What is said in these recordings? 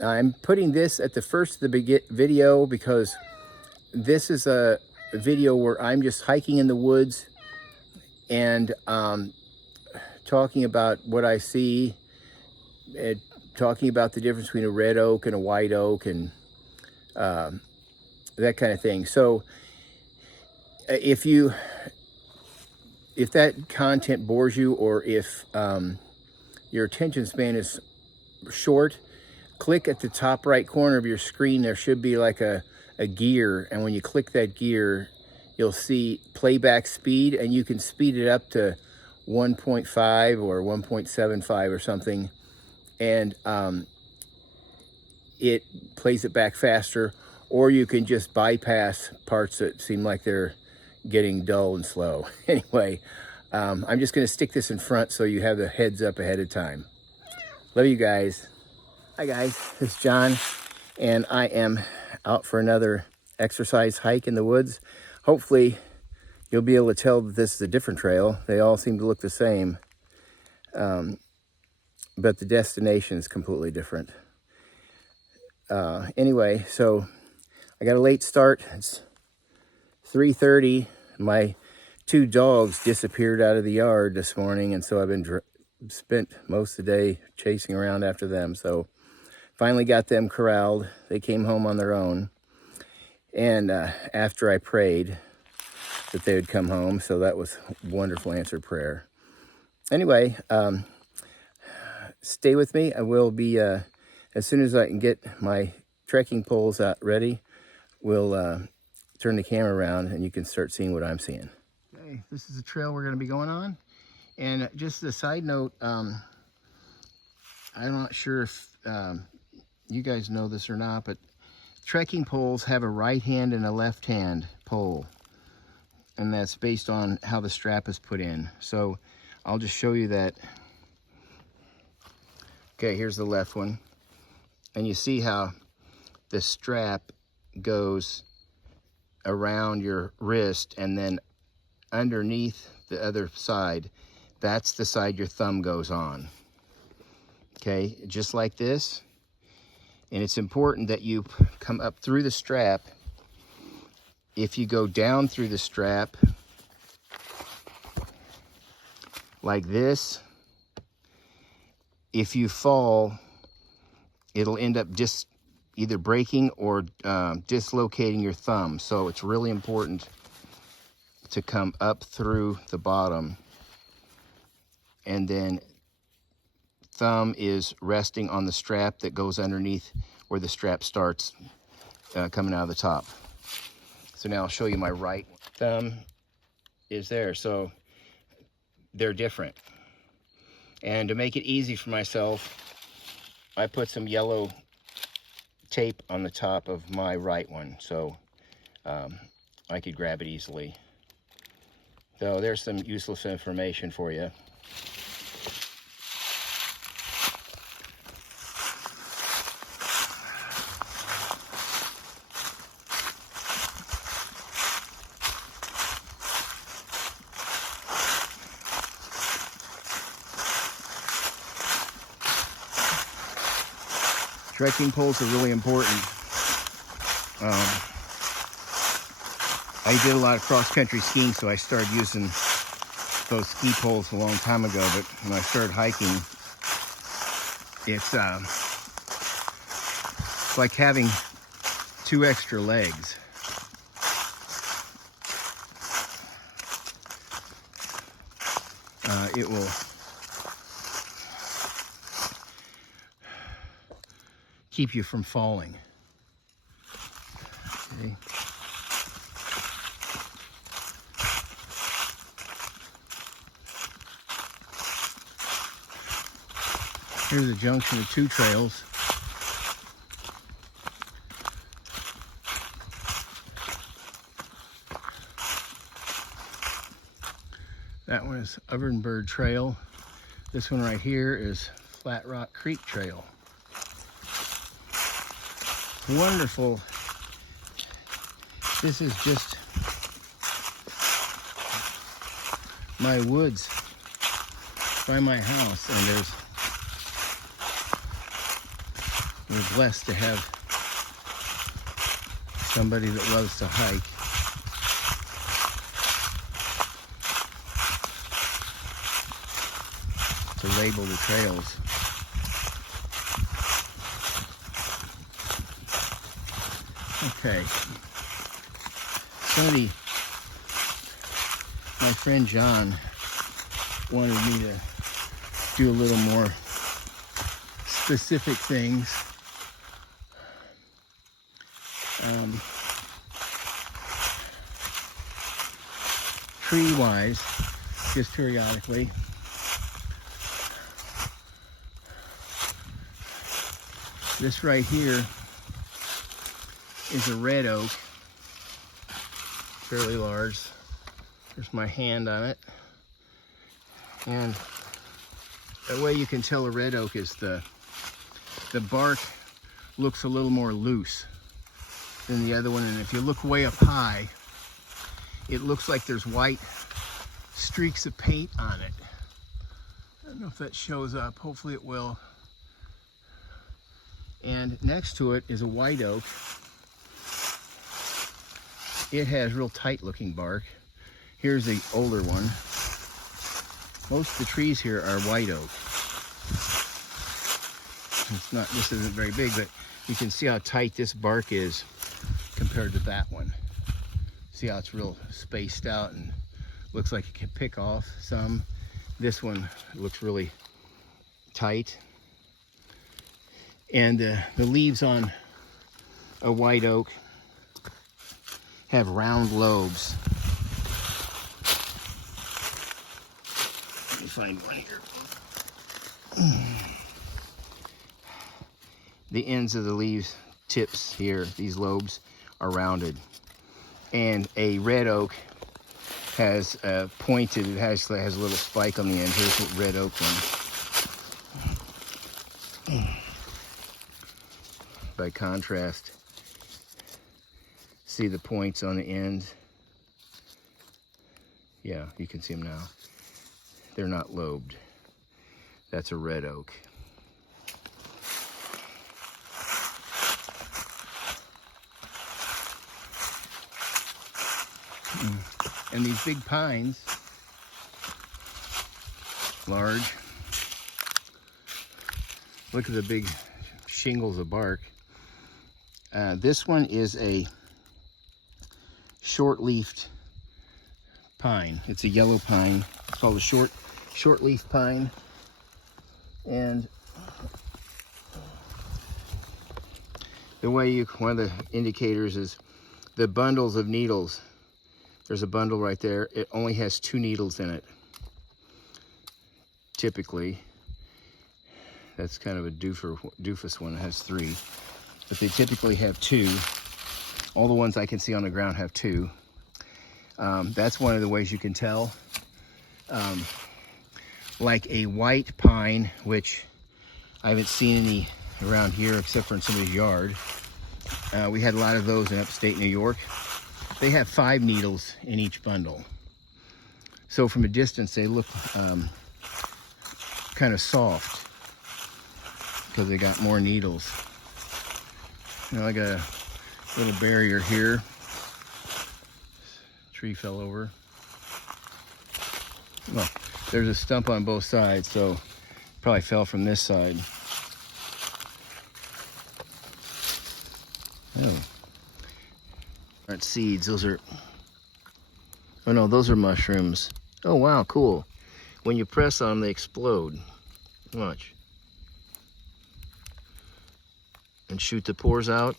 I'm putting this at the first of the video because this is a video where I'm just hiking in the woods and talking about what I see, and talking about the difference between a red oak and a white oak and that kind of thing. So if that content bores you, or if your attention span is short, click at the top right corner of your screen. There should be like a gear, and when you click that gear, you'll see playback speed, and you can speed it up to 1.5 or 1.75 or something, and it plays it back faster. Or you can just bypass parts that seem like they're getting dull and slow. Anyway, I'm just going to stick this in front so you have the heads up ahead of time. Love you guys. Hi guys, this is John, and I am out for another exercise hike in the woods. Hopefully you'll be able to tell that this is a different trail. They all seem to look the same, but the destination is completely different. Anyway, so I got a late start. It's 3:30. My two dogs disappeared out of the yard this morning, and so I've been spent most of the day chasing around after them. So finally got them corralled. They came home on their own, and after I prayed that they would come home, so that was wonderful answered prayer. Anyway, stay with me. I will be as soon as I can get my trekking poles out ready, we'll turn the camera around and you can start seeing what I'm seeing. Okay, this is the trail we're going to be going on. And just as a side note, I'm not sure if you guys know this or not, but trekking poles have a right hand and a left hand pole. And that's based on how the strap is put in. So I'll just show you that. Okay, here's the left one. And you see how the strap goes around your wrist and then underneath the other side. That's the side your thumb goes on. Okay, just like this. And it's important that you come up through the strap. If you go down through the strap like this, if you fall, it'll end up just either breaking or dislocating your thumb. So it's really important to come up through the bottom, and then thumb is resting on the strap that goes underneath where the strap starts coming out of the top. So now I'll show you my right thumb is there. So they're different. And to make it easy for myself, I put some yellow tape on the top of my right one, so I could grab it easily. So there's some useless information for you. Trekking poles are really important. I did a lot of cross-country skiing, so I started using those ski poles a long time ago, but when I started hiking, it's like having 2 extra legs. It will keep you from falling. Okay. Here's a junction of 2 trails. That one is Overnburg Trail. This one right here is Flat Rock Creek Trail. Wonderful. This is just my woods by my house, and there's We're blessed to have somebody that loves to hike. To label the trails. Okay. My friend John wanted me to do a little more specific things. Tree-wise, just periodically. This right here is a red oak, fairly large. There's my hand on it. And the way you can tell a red oak is the bark looks a little more loose than the other one. And if you look way up high, it looks like there's white streaks of paint on it. I don't know if that shows up. Hopefully it will. And next to it is a white oak. It has real tight looking bark. Here's the older one. Most of the trees here are white oak. This isn't very big, but you can see how tight this bark is compared to that one. See how it's real spaced out and looks like it can pick off some. This one looks really tight. And the leaves on a white oak have round lobes. Let me find one here. The ends of the leaves, tips here, these lobes are rounded. And a red oak has pointed, it has a little spike on the end. Here's a red oak one. By contrast, see the points on the end? Yeah, you can see them now. They're not lobed. That's a red oak. And these big pines, large. Look at the big shingles of bark. This one is a short-leafed pine. It's a yellow pine. It's called a short-leaf pine. And one of the indicators is the bundles of needles. There's a bundle right there. It only has 2 needles in it. Typically, that's kind of a doofus one. It has 3, but they typically have 2. All the ones I can see on the ground have 2. That's one of the ways you can tell. Like a white pine, which I haven't seen any around here except for in somebody's yard. We had a lot of those in upstate New York. They have 5 needles in each bundle. So from a distance, they look kind of soft because they got more needles. I got a little barrier here. Tree fell over. Well, there's a stump on both sides, so probably fell from this side. Oh. Aren't seeds, those are, oh no, those are mushrooms. Oh wow, cool. When you press on them, they explode. Watch. And shoot the pores out.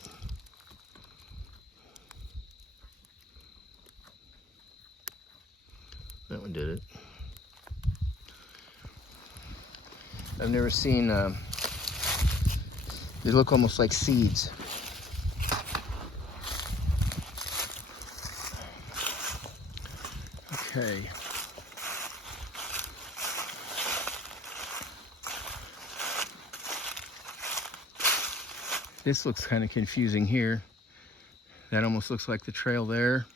That one did it. I've never seen, they look almost like seeds. Okay. This looks kind of confusing here. That almost looks like the trail there.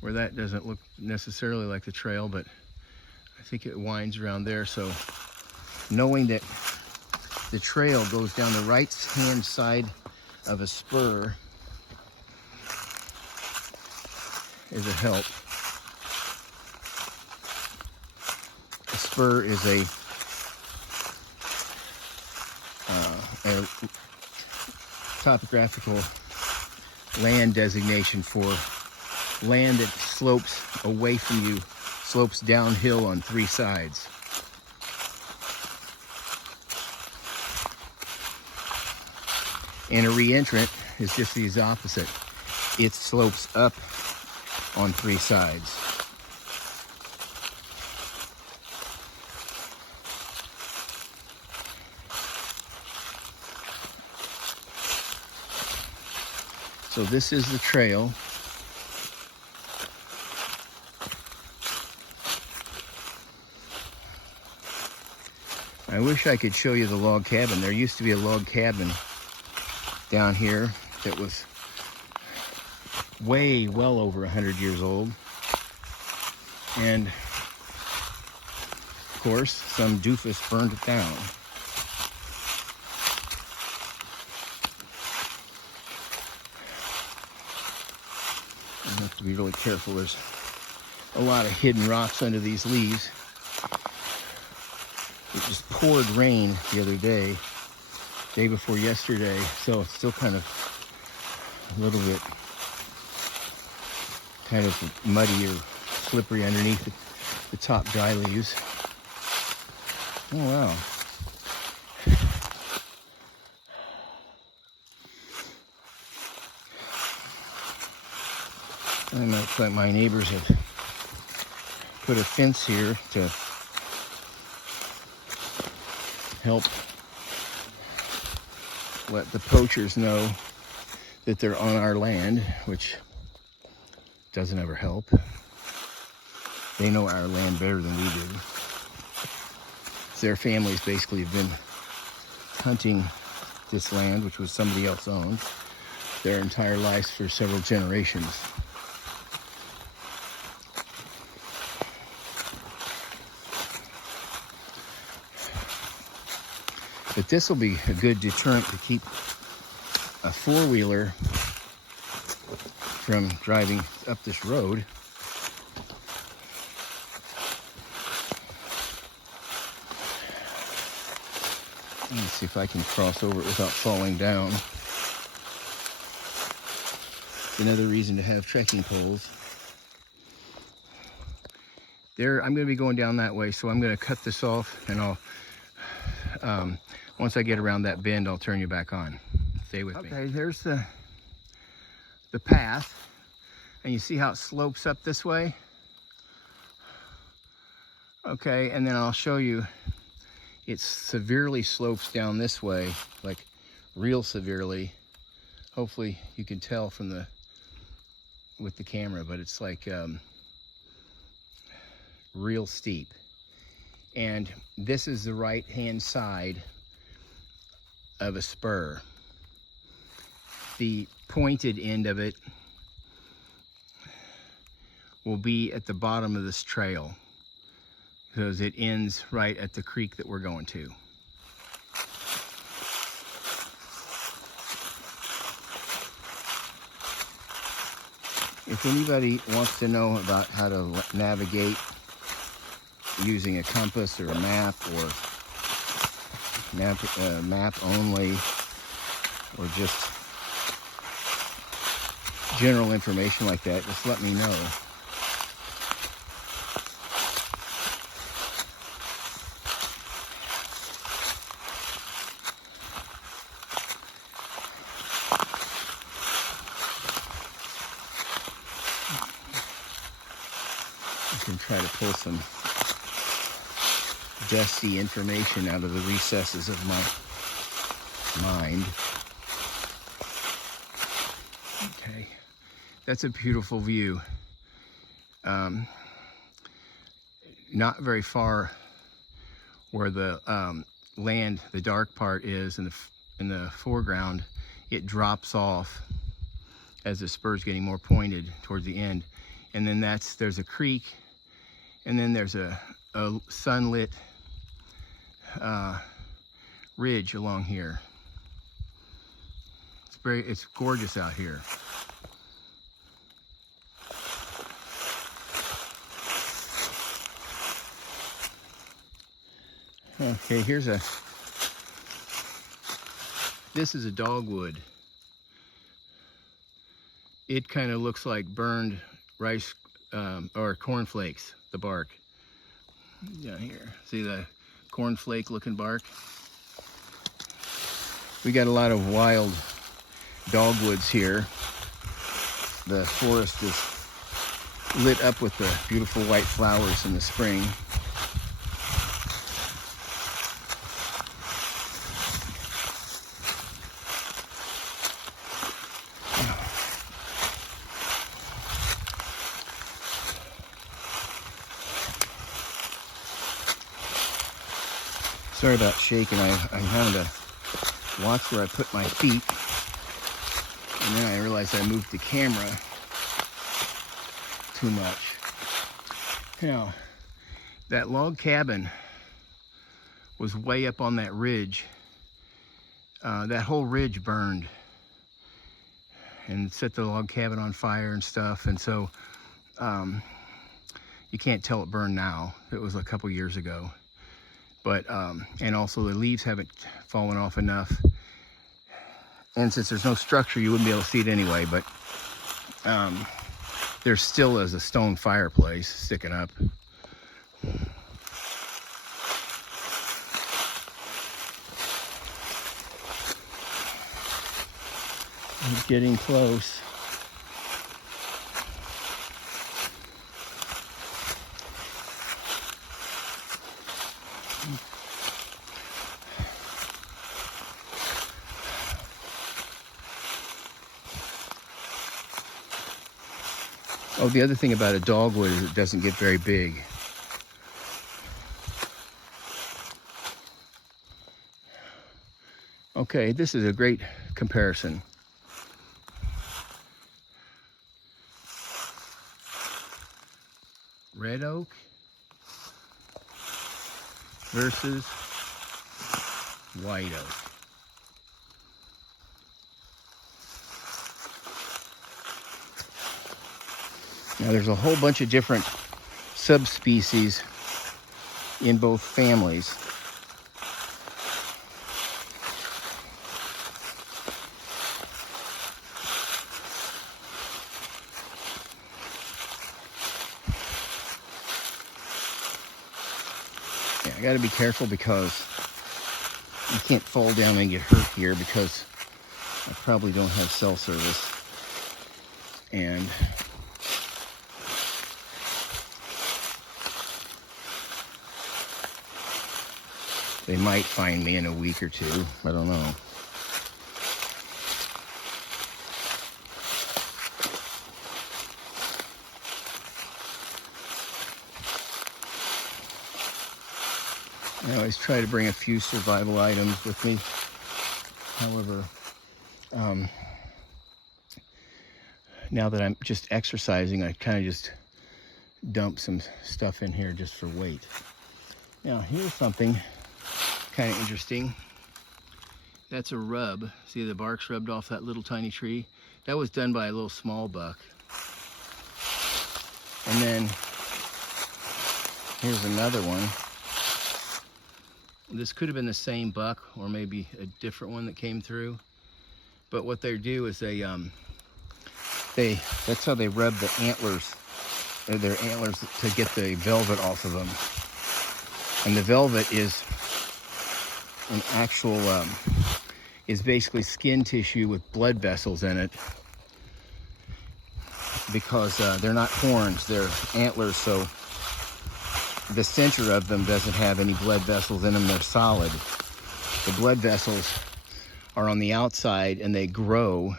Where that doesn't look necessarily like the trail, but I think it winds around there. So knowing that the trail goes down the right-hand side of a spur as a help. A spur is a topographical land designation for land that slopes away from you, slopes downhill on 3 sides. And a reentrant is just the opposite. It slopes up on 3 sides. So this is the trail. I wish I could show you the log cabin. There used to be a log cabin down here that was well over 100 years old. And of course, some doofus burned it down. You have to be really careful. There's a lot of hidden rocks under these leaves. It just poured rain the other day before yesterday, so it's still kind of a little bit kind of muddy or slippery underneath the top dry leaves. Oh wow. And looks like my neighbors have put a fence here to help let the poachers know that they're on our land, which doesn't ever help. They know our land better than we do. Their families basically have been hunting this land, which was somebody else owned, their entire lives for several generations. But this will be a good deterrent to keep a four-wheeler from driving up this road. Let me see if I can cross over it without falling down. Another reason to have trekking poles. There, I'm going to be going down that way, so I'm going to cut this off, and I'll once I get around that bend, I'll turn you back on. Stay with me. Okay, there's the path, and you see how it slopes up this way? Okay, and then I'll show you it severely slopes down this way, like real severely. Hopefully you can tell from with the camera, but it's like real steep. And this is the right-hand side of a spur. The pointed end of it will be at the bottom of this trail, because it ends right at the creek that we're going to. If anybody wants to know about how to navigate using a compass or a map, or map only, or just general information like that, just let me know. I can try to pull some dusty information out of the recesses of my mind. Okay, that's a beautiful view. Not very far where the land, the dark part is in the foreground, it drops off as the spur's getting more pointed towards the end. And then there's a creek, and then there's a sunlit ridge along here. It's gorgeous out here. Okay, this is a dogwood. It kind of looks like burned rice or cornflakes, the bark. Down here, see the cornflake looking bark? We got a lot of wild dogwoods here. The forest is lit up with the beautiful white flowers in the spring. Sorry about shaking. I'm having to watch where I put my feet. And then I realized I moved the camera too much. Now, that log cabin was way up on that ridge. That whole ridge burned and set the log cabin on fire and stuff. And so you can't tell it burned now. It was a couple years ago. But, and also the leaves haven't fallen off enough. And since there's no structure, you wouldn't be able to see it anyway, but there still is a stone fireplace sticking up. It's getting close. Oh, the other thing about a dogwood is it doesn't get very big. Okay, this is a great comparison. Red oak versus white oak. Now there's a whole bunch of different subspecies in both families. Yeah, I gotta be careful because you can't fall down and get hurt here because I probably don't have cell service. And they might find me in a week or two. I don't know. I always try to bring a few survival items with me. However, now that I'm just exercising, I kind of just dump some stuff in here just for weight. Now, here's something kind of interesting. That's a rub. See, the bark's rubbed off that little tiny tree. That was done by a little small buck. And then here's another one. This could have been the same buck or maybe a different one that came through. But what they do is that's how they rub the antlers, their antlers, to get the velvet off of them. And the velvet is an actual, is basically skin tissue with blood vessels in it, because they're not horns, they're antlers, so the center of them doesn't have any blood vessels in them, they're solid. The blood vessels are on the outside and they grow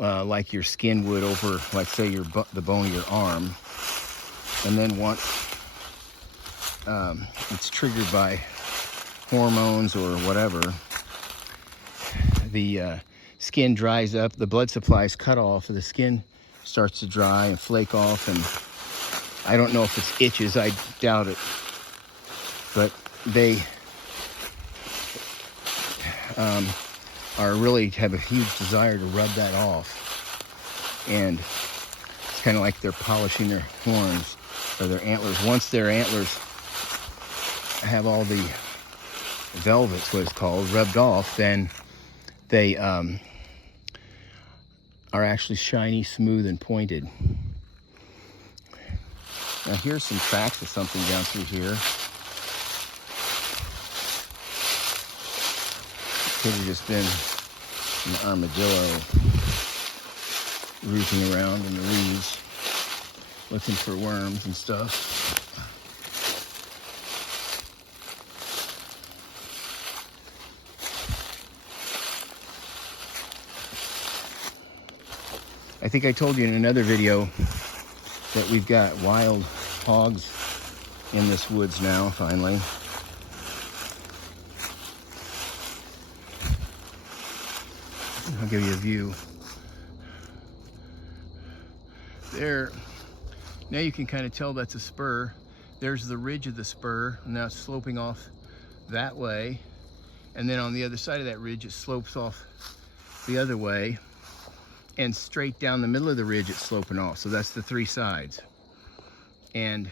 like your skin would over, like say the bone of your arm. And then once it's triggered by hormones or whatever, the skin dries up, the blood supply is cut off, the skin starts to dry and flake off, and I don't know if it's itches, I doubt it, but are really have a huge desire to rub that off. And it's kind of like they're polishing their horns or their antlers. Once their antlers have all the velvet's what it's called, rubbed off, then they are actually shiny, smooth, and pointed. Now here's some tracks of something down through here. Could have just been an armadillo rooting around in the leaves, looking for worms and stuff. I think I told you in another video that we've got wild hogs in this woods now, finally. I'll give you a view. There, now you can kind of tell that's a spur. There's the ridge of the spur, and now it's sloping off that way. And then on the other side of that ridge, it slopes off the other way. And straight down the middle of the ridge, it's sloping off. So that's the three sides. And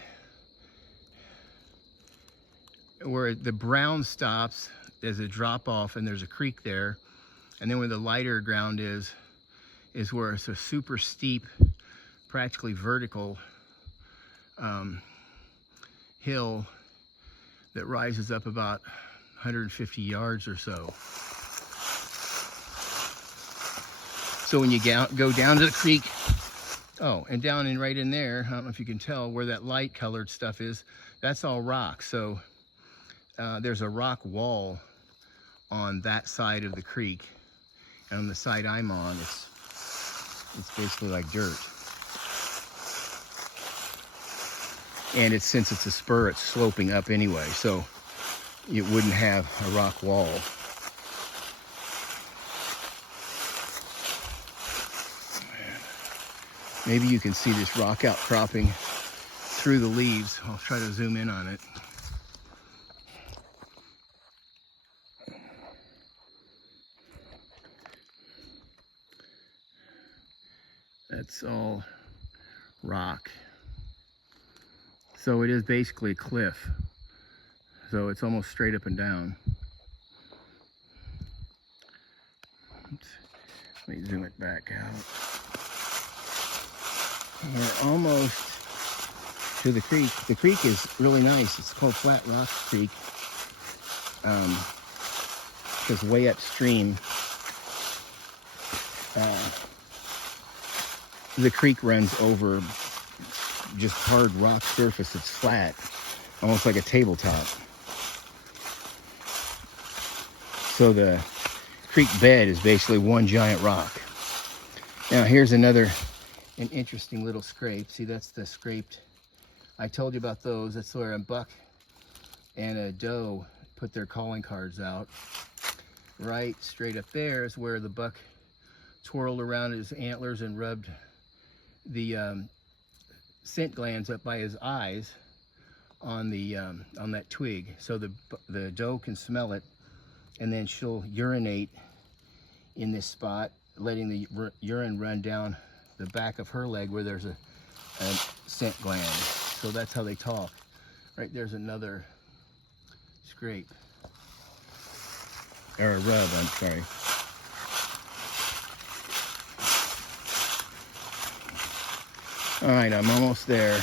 where the brown stops, there's a drop off and there's a creek there. And then where the lighter ground is where it's a super steep, practically vertical hill that rises up about 150 yards or so. So when you go down to the creek, oh, and down and right in there, I don't know if you can tell where that light colored stuff is, that's all rock. So there's a rock wall on that side of the creek. And on the side I'm on, it's basically like dirt. And since it's a spur, it's sloping up anyway, so it wouldn't have a rock wall. Maybe you can see this rock outcropping through the leaves. I'll try to zoom in on it. That's all rock. So it is basically a cliff. So it's almost straight up and down. Oops. Let me zoom it back out. We're almost to the creek. The creek is really nice. It's called Flat Rock Creek. Because way upstream, the creek runs over just hard rock surface. It's flat, almost like a tabletop. So the creek bed is basically one giant rock. Now here's an interesting little scrape. See, that's the scraped. I told you about those. That's where a buck and a doe put their calling cards out. Right straight up there is where the buck twirled around his antlers and rubbed the scent glands up by his eyes on that twig, so the doe can smell it, and then she'll urinate in this spot, letting the urine run down the back of her leg where there's a scent gland. So that's how they talk. Right there's another scrape, or a rub, I'm sorry. All right, I'm almost there.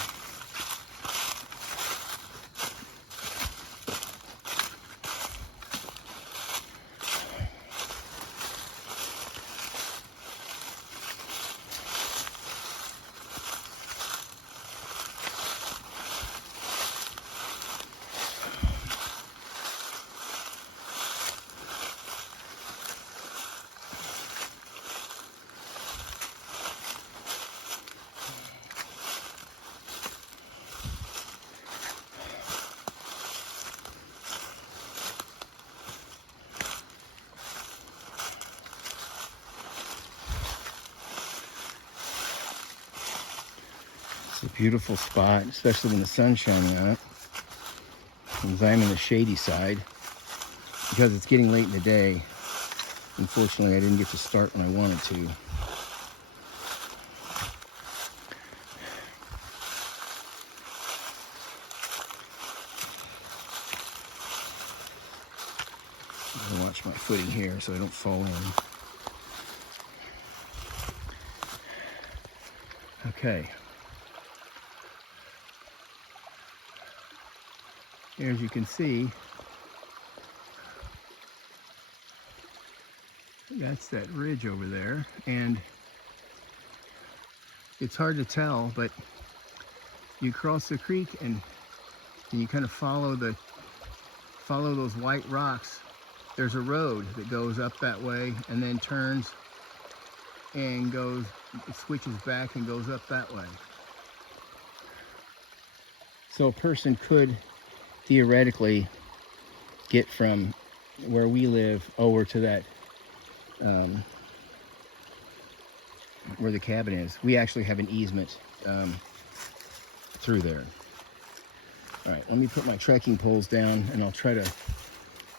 It's a beautiful spot, especially when the sun's shining on it. Since I'm in the shady side, because it's getting late in the day. Unfortunately, I didn't get to start when I wanted to. I'm gonna watch my footing here so I don't fall in. Okay. Here, as you can see, that's that ridge over there, and it's hard to tell, but you cross the creek and you kind of follow those white rocks. There's a road that goes up that way and then turns and it switches back and goes up that way. So a person could theoretically get from where we live over to that where the cabin is. We actually have an easement through there. All right, let me put my trekking poles down and I'll try to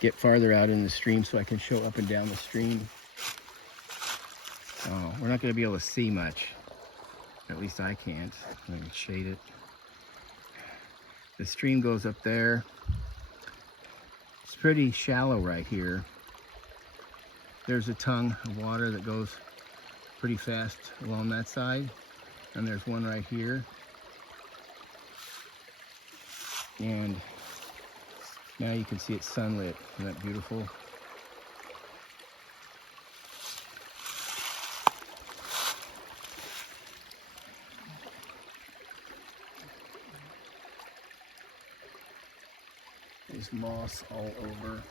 get farther out in the stream so I can show up and down the stream. Oh, we're not going to be able to see much. At least I can't. Let me shade it. The stream goes up there. It's pretty shallow right here. There's a tongue of water that goes pretty fast along that side. And there's one right here. And now you can see it's sunlit. Isn't that beautiful? There's moss all over.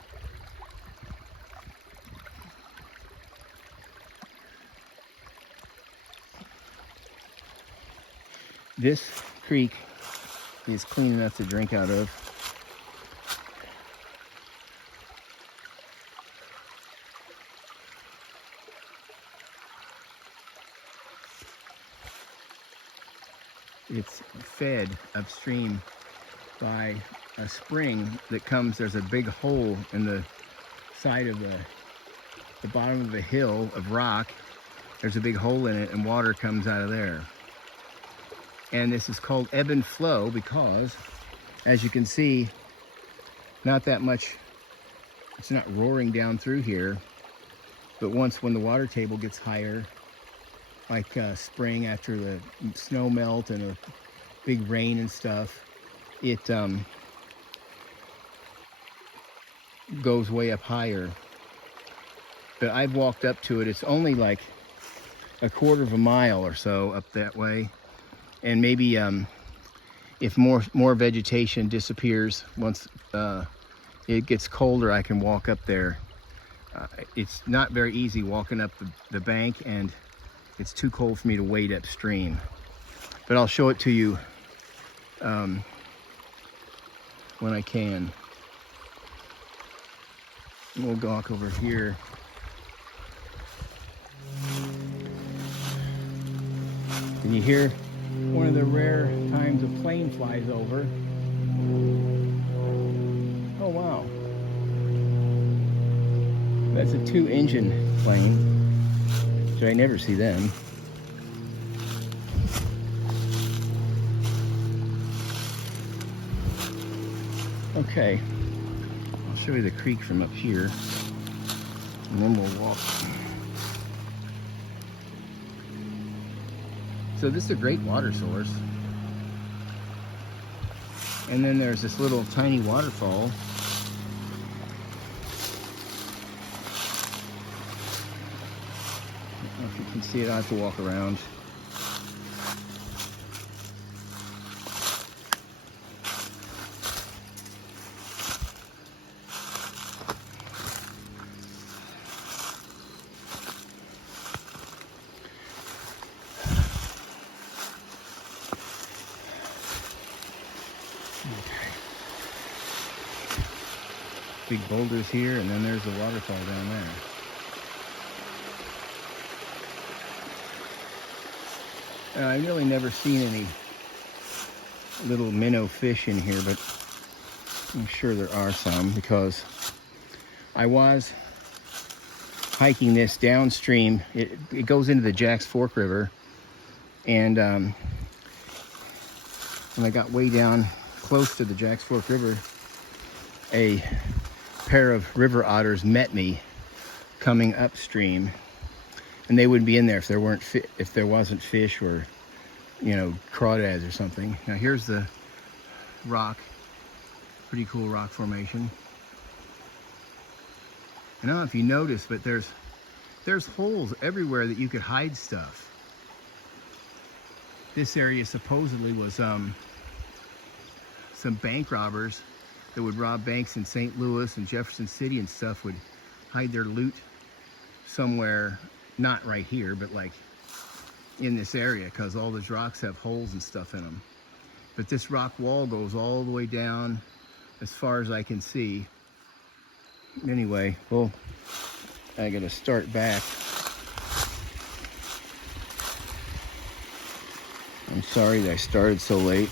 This creek is clean enough to drink out of. It's fed upstream by a spring that comes. There's a big hole in the side of the bottom of the hill of rock. There's a big hole in it and water comes out of there. And this is called ebb and flow because, as you can see, not that much, it's not roaring down through here, but when the water table gets higher, like spring after the snow melt and a big rain and stuff, it goes way up higher. But I've walked up to it. It's only like a quarter of a mile or so up that way. And maybe if more vegetation disappears once it gets colder, I can walk up there. It's not very easy walking up the bank, and it's too cold for me to wade upstream. But I'll show it to you when I can. We'll walk over here. Can you hear one of the rare times a plane flies over? Oh wow. That's a 2-engine plane, so I never see them. Okay, I'll show you the creek from up here, and then we'll walk. So this is a great water source. And then there's this little tiny waterfall. I don't know if you can see it, I have to walk around. Big boulders here, and then there's the waterfall down there. I've really never seen any little minnow fish in here, but I'm sure there are some because I was hiking this downstream. It goes into the Jacks Fork River, and when I got way down close to the Jacks Fork River, a pair of river otters met me coming upstream, and they wouldn't be in there if there wasn't fish or, you know, crawdads or something. Now here's the rock, pretty cool rock formation. I don't know if you noticed, but there's holes everywhere that you could hide stuff. This area supposedly was some bank robbers that would rob banks in St. Louis and Jefferson City and stuff would hide their loot somewhere, not right here, but like in this area, because all those rocks have holes and stuff in them. But this rock wall goes all the way down as far as I can see. Anyway, well, I gotta start back. I'm sorry that I started so late.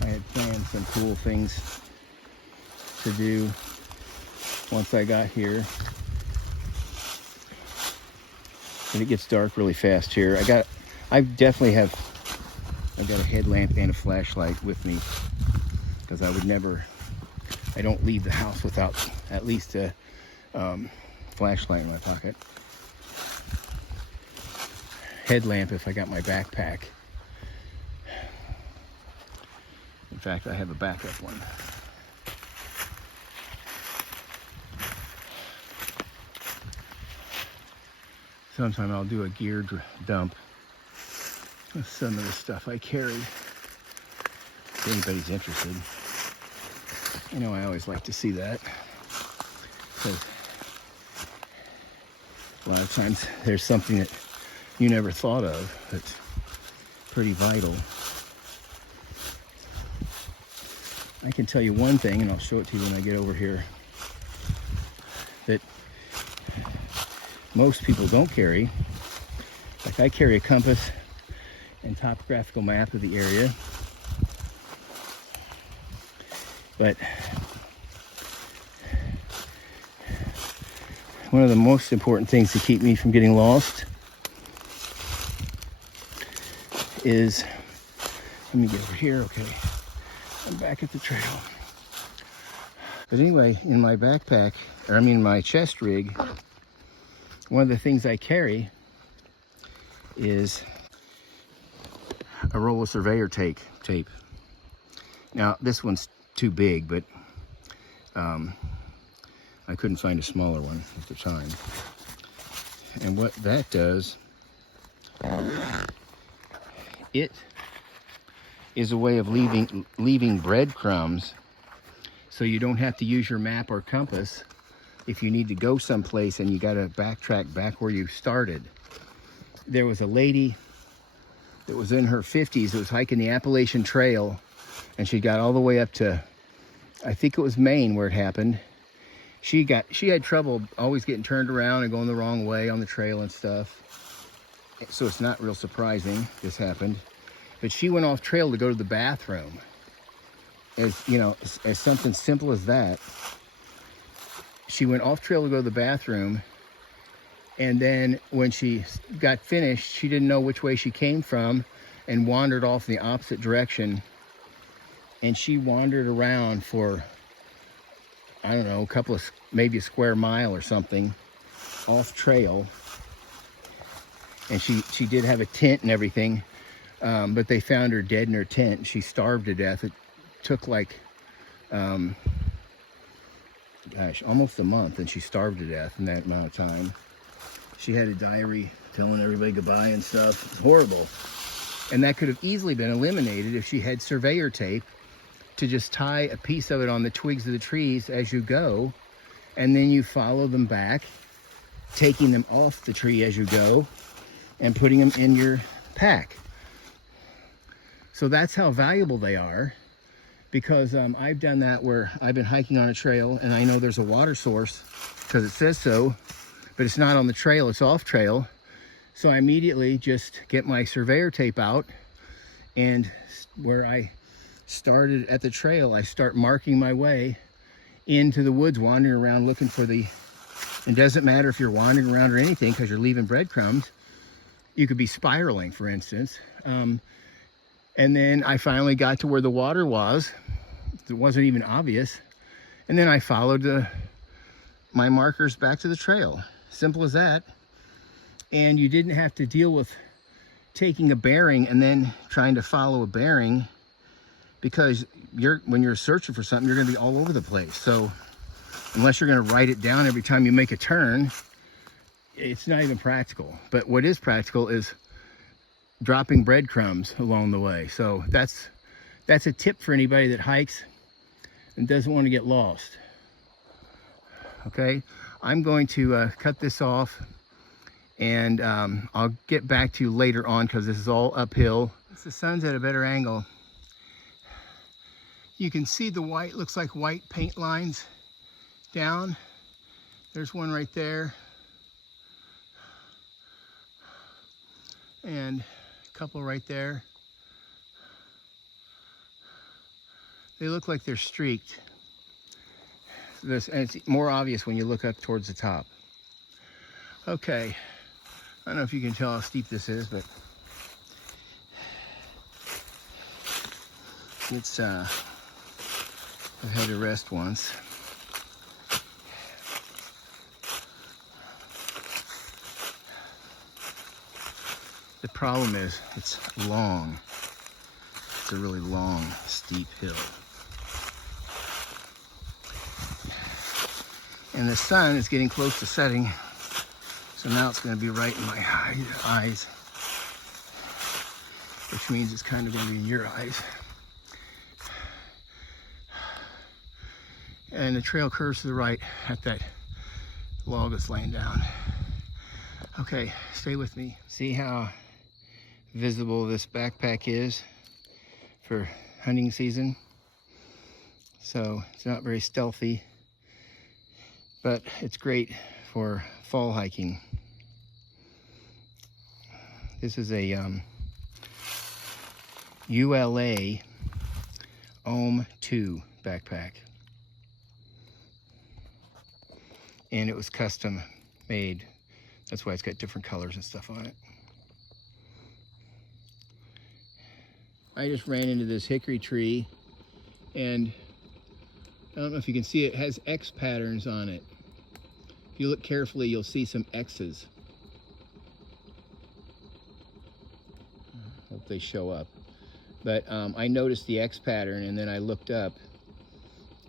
I had planned some cool things to do once I got here. And it gets dark really fast here. I've got a headlamp and a flashlight with me, because I don't leave the house without at least a flashlight in my pocket. Headlamp if I got my backpack. In fact, I have a backup one. Sometime I'll do a gear dump of some of the stuff I carry, if anybody's interested. You know, I always like to see that, because a lot of times there's something that you never thought of that's pretty vital. I can tell you one thing, and I'll show it to you when I get over here, that most people don't carry. Like, I carry a compass and topographical map of the area, but one of the most important things to keep me from getting lost is, let me get over here, okay, I'm back at the trail. But anyway, in my backpack, my chest rig, one of the things I carry is a roll of surveyor tape. Now, this one's too big, but I couldn't find a smaller one at the time. And what that does, it is a way of leaving breadcrumbs, so you don't have to use your map or compass if you need to go someplace and you got to backtrack back where you started. There was a lady that was in her 50s that was hiking the Appalachian Trail, and she got all the way up to, I think it was Maine where it happened. She had trouble always getting turned around and going the wrong way on the trail and stuff. So it's not real surprising this happened. But she went off trail to go to the bathroom. As you know, as something simple as that. She went off trail to go to the bathroom, and then when she got finished, she didn't know which way she came from and wandered off in the opposite direction. And she wandered around for, I don't know, maybe a square mile or something off trail. And she did have a tent and everything, but they found her dead in her tent. She starved to death. It took like, almost a month, and she starved to death in that amount of time. She had a diary telling everybody goodbye and stuff. It was horrible. And that could have easily been eliminated if she had surveyor tape to just tie a piece of it on the twigs of the trees as you go, and then you follow them back, taking them off the tree as you go and putting them in your pack. So that's how valuable they are, because I've done that where I've been hiking on a trail and I know there's a water source because it says so, but it's not on the trail, it's off trail. So I immediately just get my surveyor tape out, and where I started at the trail, I start marking my way into the woods, wandering around looking for the, it doesn't matter if you're wandering around or anything because you're leaving breadcrumbs. You could be spiraling, for instance. And then I finally got to where the water was. It wasn't even obvious. And then I followed my markers back to the trail. Simple as that. And you didn't have to deal with taking a bearing and then trying to follow a bearing, because when you're searching for something, you're going to be all over the place. So unless you're going to write it down every time you make a turn, it's not even practical. But what is practical is dropping breadcrumbs along the way. So that's a tip for anybody that hikes and doesn't want to get lost. Okay, I'm going to cut this off, and I'll get back to you later on because this is all uphill. Since the sun's at a better angle, you can see the white, looks like white paint lines down. There's one right there. And a couple right there. They look like they're streaked. And it's more obvious when you look up towards the top. Okay, I don't know if you can tell how steep this is, but it's, I've had to rest once. The problem is it's long. It's a really long, steep hill. And the sun is getting close to setting, so now it's going to be right in my eyes, which means it's kind of going to be in your eyes. And the trail curves to the right at that log that's laying down. Okay, stay with me. See how visible this backpack is for hunting season? So it's not very stealthy, but it's great for fall hiking. This is a ULA Ohm 2 backpack. And it was custom made. That's why it's got different colors and stuff on it. I just ran into this hickory tree, and I don't know if you can see it, has X patterns on it. If you look carefully, you'll see some X's. Hope they show up. But I noticed the X pattern, and then I looked up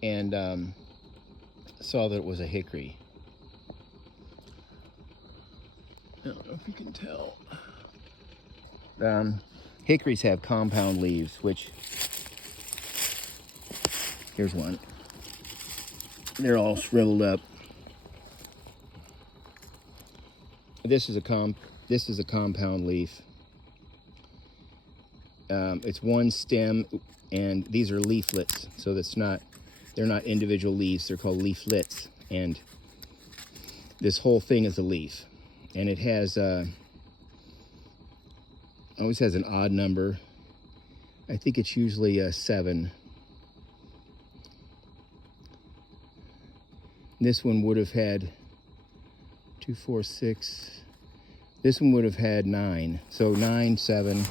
and saw that it was a hickory. I don't know if you can tell. Hickories have compound leaves, which, here's one. They're all shriveled up. This is a compound leaf. It's one stem, and these are leaflets, so they're not individual leaves. They're called leaflets, and this whole thing is a leaf. And it has always has an odd number. I think it's usually 7. This one would have had 2, 4, 6. This one would have had 9. So 9, 7.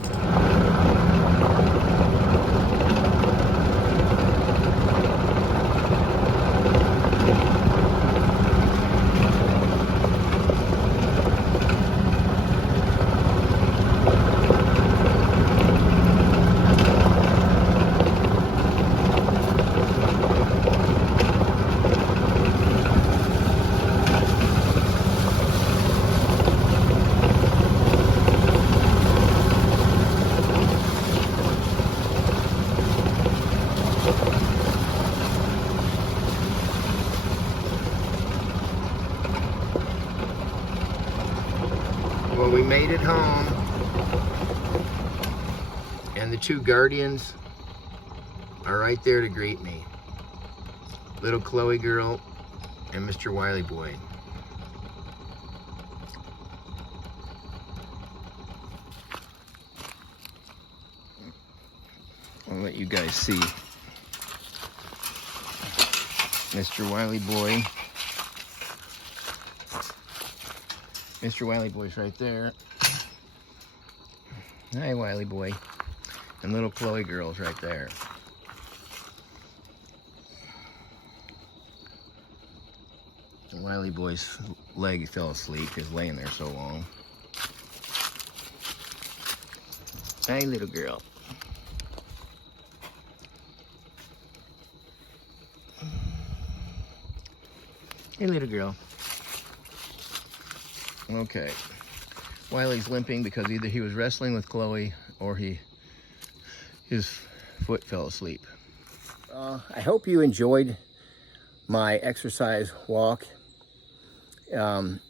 Well, we made it home, and the 2 guardians are right there to greet me. Little Chloe girl and Mr. Wiley boy. I'll let you guys see. Mr. Wiley Boy. Mr. Wiley Boy's right there. Hi, Wiley Boy. And little Chloe girl's right there. And Wiley Boy's leg fell asleep. He's laying there so long. Hi, little girl. Hey, little girl. Okay. Wiley's limping because either he was wrestling with Chloe or his foot fell asleep. I hope you enjoyed my exercise walk. I'm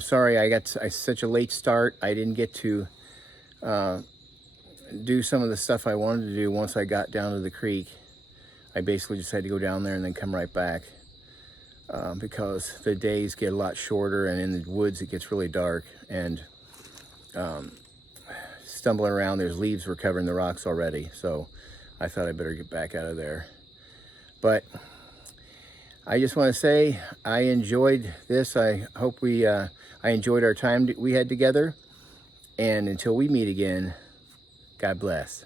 sorry I got such a late start. I didn't get to do some of the stuff I wanted to do once I got down to the creek. I basically just had to go down there and then come right back because the days get a lot shorter, and in the woods it gets really dark, and stumbling around, there's leaves were covering the rocks already, so I thought I better get back out of there. But I just want to say I enjoyed this. I hope I enjoyed our time we had together, and until we meet again, God bless.